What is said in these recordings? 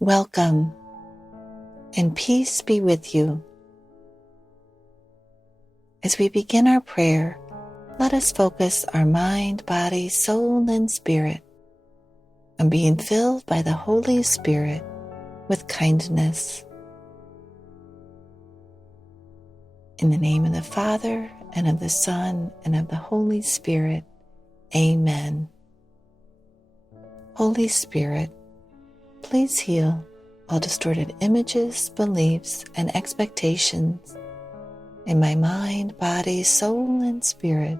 Welcome, and peace be with you. As we begin our prayer, let us focus our mind, body, soul, and spirit on being filled by the Holy Spirit with kindness. In the name of the Father, and of the Son, and of the Holy Spirit, Amen. Holy Spirit, please heal all distorted images, beliefs, and expectations in my mind, body, soul, and spirit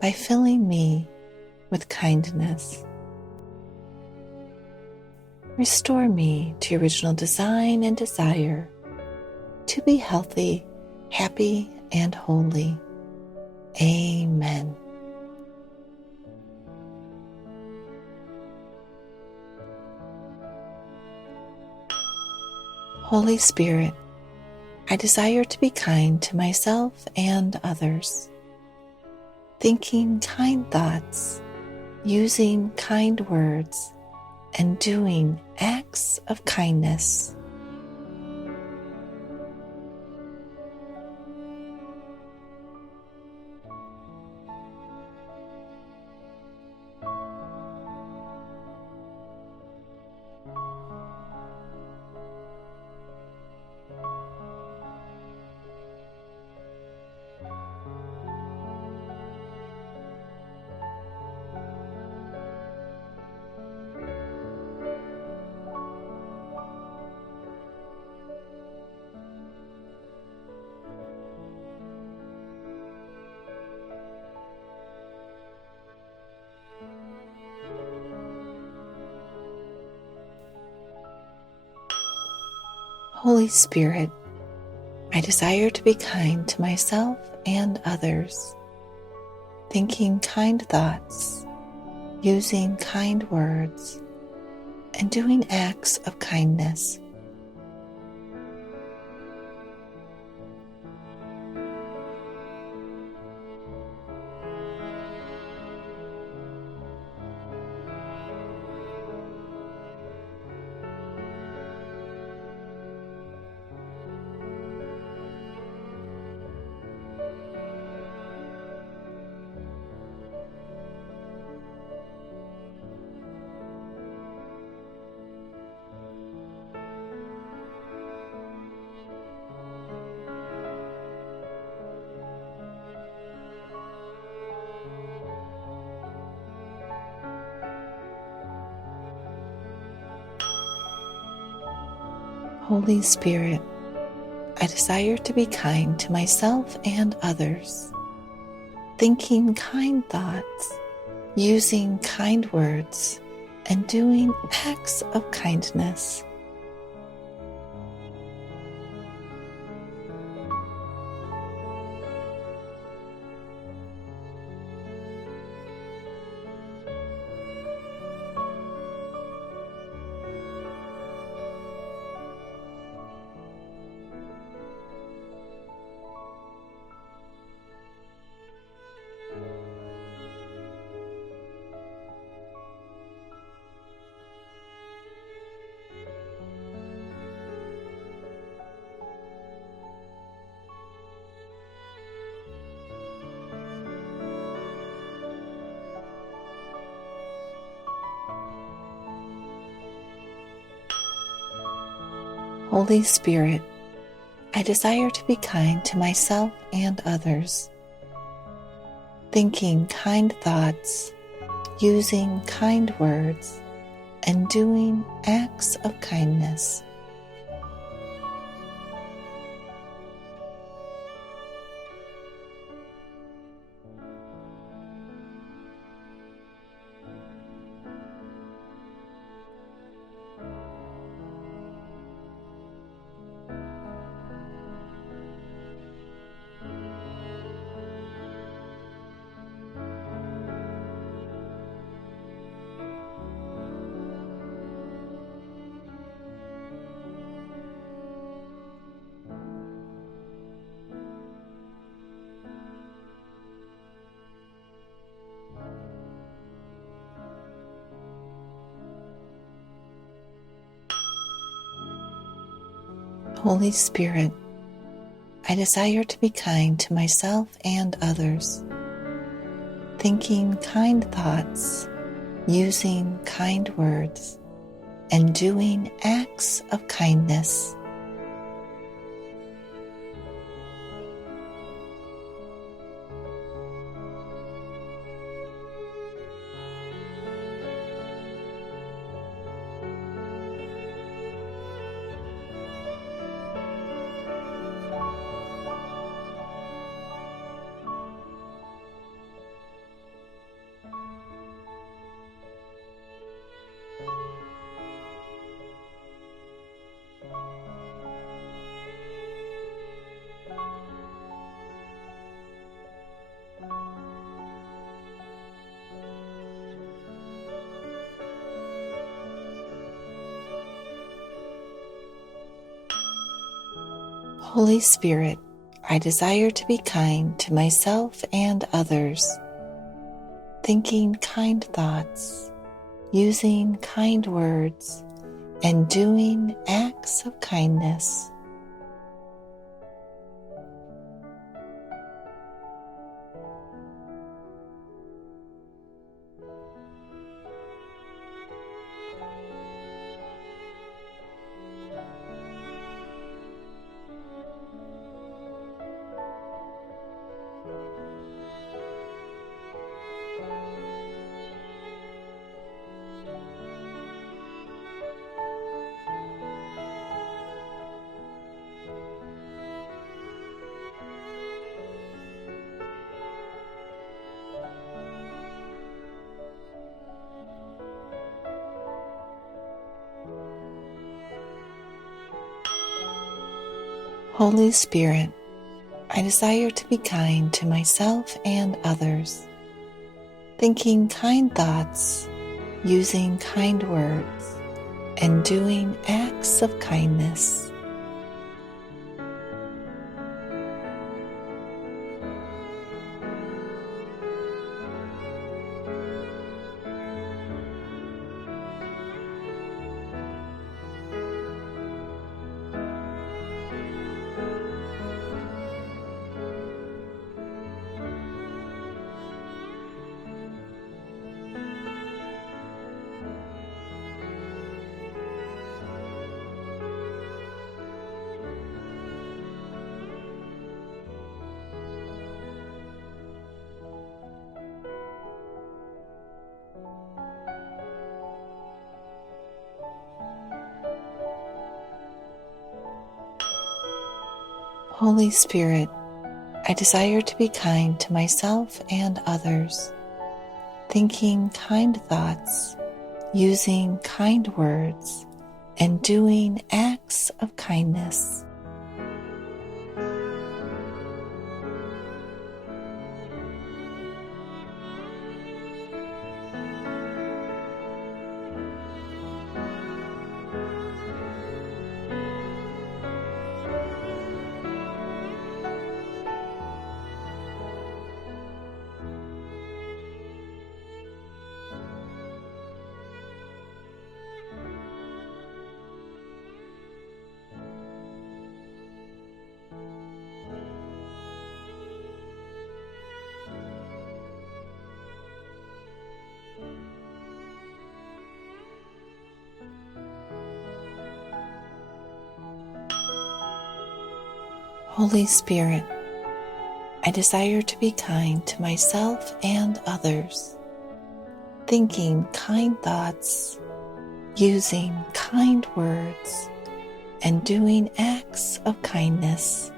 by filling me with kindness. Restore me to original design and desire to be healthy, happy, and holy. Amen. Holy Spirit, I desire to be kind to myself and others, thinking kind thoughts, using kind words, and doing acts of kindness. Holy Spirit, I desire to be kind to myself and others, thinking kind thoughts, using kind words, and doing acts of kindness. Holy Spirit, I desire to be kind to myself and others, thinking kind thoughts, using kind words, and doing acts of kindness. Holy Spirit, I desire to be kind to myself and others, thinking kind thoughts, using kind words, and doing acts of kindness. Holy Spirit, I desire to be kind to myself and others, thinking kind thoughts, using kind words, and doing acts of kindness. Holy Spirit, I desire to be kind to myself and others, thinking kind thoughts, using kind words, and doing acts of kindness. Holy Spirit, I desire to be kind to myself and others, thinking kind thoughts, using kind words, and doing acts of kindness. Holy Spirit, I desire to be kind to myself and others, thinking kind thoughts, using kind words, and doing acts of kindness. Holy Spirit, I desire to be kind to myself and others, thinking kind thoughts, using kind words, and doing acts of kindness.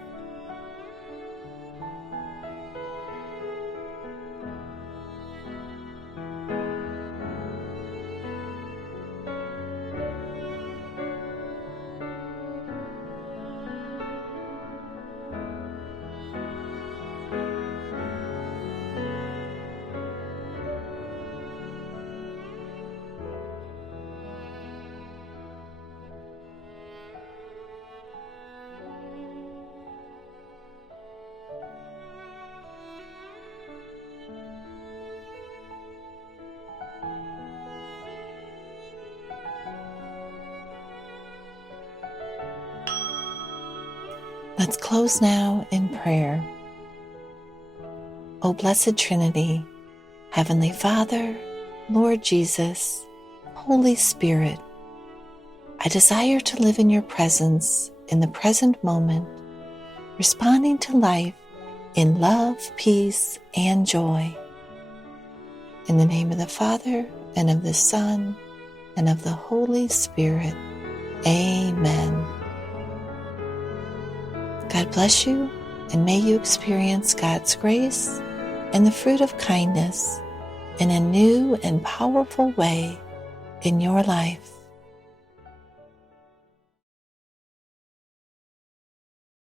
Let's close now in prayer. O Blessed Trinity, Heavenly Father, Lord Jesus, Holy Spirit, I desire to live in your presence in the present moment, responding to life in love, peace, and joy. In the name of the Father, and of the Son, and of the Holy Spirit. Amen. God bless you, and may you experience God's grace and the fruit of kindness in a new and powerful way in your life.